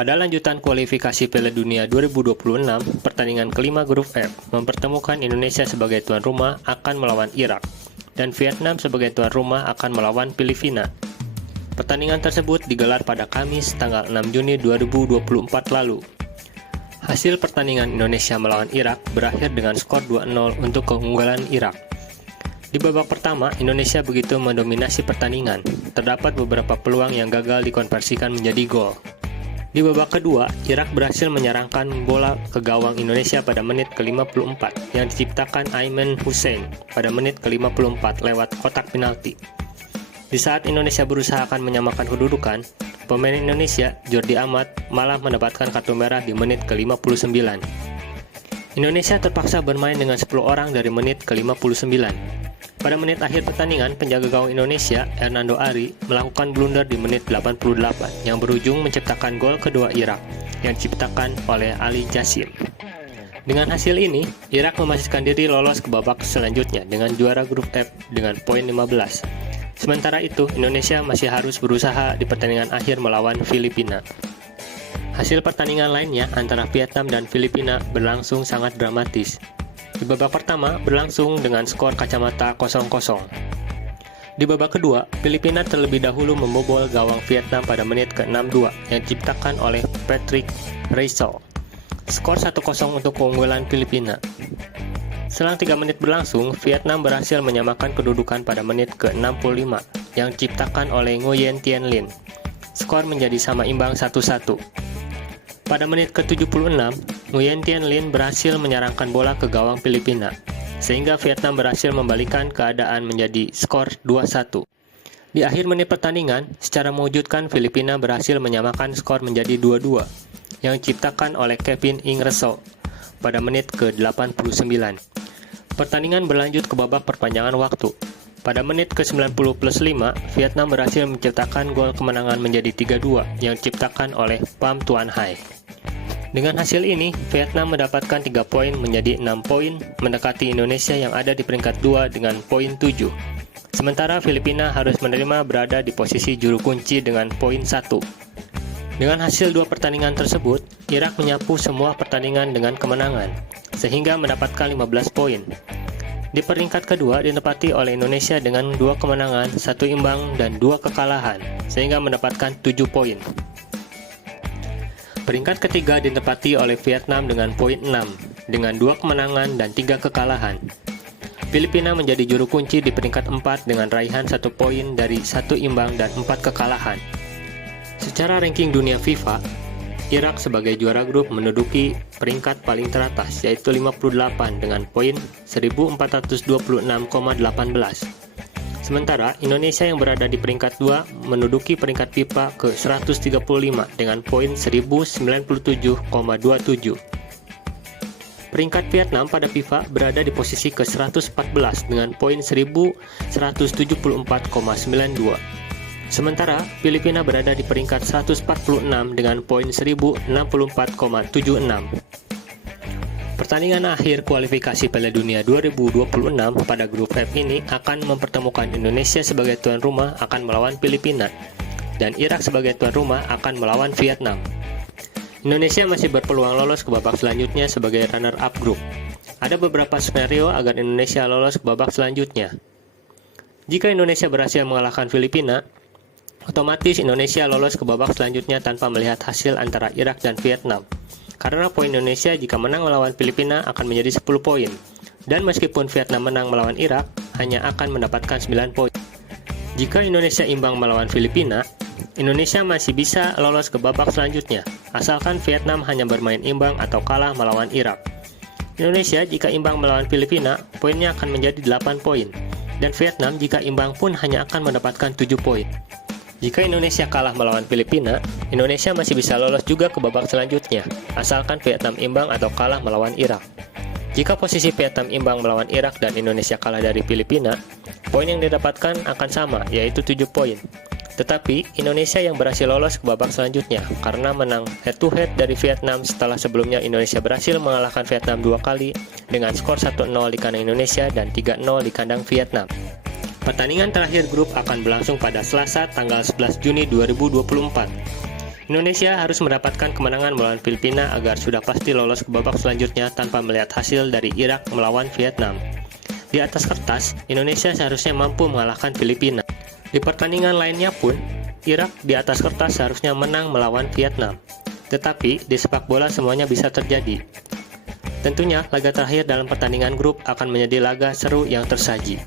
Pada lanjutan kualifikasi Piala Dunia 2026, pertandingan kelima grup F mempertemukan Indonesia sebagai tuan rumah akan melawan Irak dan Vietnam sebagai tuan rumah akan melawan Filipina. Pertandingan tersebut digelar pada Kamis tanggal 6 Juni 2024 lalu. Hasil pertandingan Indonesia melawan Irak berakhir dengan skor 2-0 untuk keunggulan Irak. Di babak pertama, Indonesia begitu mendominasi pertandingan. Terdapat beberapa peluang yang gagal dikonversikan menjadi gol. Di babak kedua, Irak berhasil menyerangkan bola ke gawang Indonesia pada menit ke-54 yang diciptakan Aiman Hussein pada menit ke-54 lewat kotak penalti. Di saat Indonesia berusaha akan menyamakan kedudukan, pemain Indonesia, Jordi Amat, malah mendapatkan kartu merah di menit ke-59. Indonesia terpaksa bermain dengan 10 orang dari menit ke-59. Pada menit akhir pertandingan, penjaga gawang Indonesia, Hernando Ari, melakukan blunder di menit 88 yang berujung menciptakan gol kedua Irak yang diciptakan oleh Ali Jassim. Dengan hasil ini, Irak memastikan diri lolos ke babak selanjutnya dengan juara grup F dengan poin 15. Sementara itu, Indonesia masih harus berusaha di pertandingan akhir melawan Filipina. Hasil pertandingan lainnya antara Vietnam dan Filipina berlangsung sangat dramatis. Di babak pertama berlangsung dengan skor kacamata 0-0. Di babak kedua, Filipina terlebih dahulu membobol gawang Vietnam pada menit ke-62 yang diciptakan oleh Patrick Reysel. Skor 1-0 untuk keunggulan Filipina. Selang 3 menit berlangsung, Vietnam berhasil menyamakan kedudukan pada menit ke-65 yang diciptakan oleh Nguyen Tien Linh. Skor menjadi sama imbang 1-1. Pada menit ke-76, Nguyen Tien Linh berhasil menyerangkan bola ke gawang Filipina, sehingga Vietnam berhasil membalikan keadaan menjadi skor 2-1. Di akhir menit pertandingan, secara mengejutkan Filipina berhasil menyamakan skor menjadi 2-2, yang diciptakan oleh Kevin Ingreso pada menit ke-89. Pertandingan berlanjut ke babak perpanjangan waktu. Pada menit ke-90+5, Vietnam berhasil menciptakan gol kemenangan menjadi 3-2 yang diciptakan oleh Pham Tuan Hai. Dengan hasil ini, Vietnam mendapatkan 3 poin menjadi 6 poin, mendekati Indonesia yang ada di peringkat 2 dengan poin 7. Sementara Filipina harus menerima berada di posisi juru kunci dengan poin 1. Dengan hasil 2 pertandingan tersebut, Irak menyapu semua pertandingan dengan kemenangan, sehingga mendapatkan 15 poin. Di peringkat kedua ditempati oleh Indonesia dengan 2 kemenangan, 1 imbang, dan 2 kekalahan, sehingga mendapatkan 7 poin. Peringkat ketiga ditempati oleh Vietnam dengan poin 6, dengan 2 kemenangan dan 3 kekalahan. Filipina menjadi juru kunci di peringkat 4 dengan raihan 1 poin dari 1 imbang dan 4 kekalahan. Secara ranking dunia FIFA, Irak sebagai juara grup menduduki peringkat paling teratas, yaitu 58 dengan poin 1426,18. Sementara Indonesia yang berada di peringkat 2 menduduki peringkat FIFA ke-135 dengan poin 1097,27. Peringkat Vietnam pada FIFA berada di posisi ke-114 dengan poin 1174,92. Sementara Filipina berada di peringkat 146 dengan poin 1064,76. Pertandingan akhir kualifikasi Piala Dunia 2026 pada grup F ini akan mempertemukan Indonesia sebagai tuan rumah akan melawan Filipina dan Irak sebagai tuan rumah akan melawan Vietnam. Indonesia masih berpeluang lolos ke babak selanjutnya sebagai runner-up grup. Ada beberapa skenario agar Indonesia lolos ke babak selanjutnya. Jika Indonesia berhasil mengalahkan Filipina, otomatis Indonesia lolos ke babak selanjutnya tanpa melihat hasil antara Irak dan Vietnam. Karena poin Indonesia jika menang melawan Filipina akan menjadi 10 poin. Dan meskipun Vietnam menang melawan Irak, hanya akan mendapatkan 9 poin. Jika Indonesia imbang melawan Filipina, Indonesia masih bisa lolos ke babak selanjutnya, asalkan Vietnam hanya bermain imbang atau kalah melawan Irak. Indonesia jika imbang melawan Filipina, poinnya akan menjadi 8 poin. Dan Vietnam jika imbang pun hanya akan mendapatkan 7 poin. Jika Indonesia kalah melawan Filipina, Indonesia masih bisa lolos juga ke babak selanjutnya, asalkan Vietnam imbang atau kalah melawan Irak. Jika posisi Vietnam imbang melawan Irak dan Indonesia kalah dari Filipina, poin yang didapatkan akan sama, yaitu 7 poin. Tetapi, Indonesia yang berhasil lolos ke babak selanjutnya karena menang head-to-head dari Vietnam setelah sebelumnya Indonesia berhasil mengalahkan Vietnam 2 kali dengan skor 1-0 di kandang Indonesia dan 3-0 di kandang Vietnam. Pertandingan terakhir grup akan berlangsung pada Selasa tanggal 11 Juni 2024. Indonesia harus mendapatkan kemenangan melawan Filipina agar sudah pasti lolos ke babak selanjutnya tanpa melihat hasil dari Irak melawan Vietnam. Di atas kertas, Indonesia seharusnya mampu mengalahkan Filipina. Di pertandingan lainnya pun, Irak di atas kertas seharusnya menang melawan Vietnam. Tetapi, di sepak bola semuanya bisa terjadi. Tentunya, laga terakhir dalam pertandingan grup akan menjadi laga seru yang tersaji.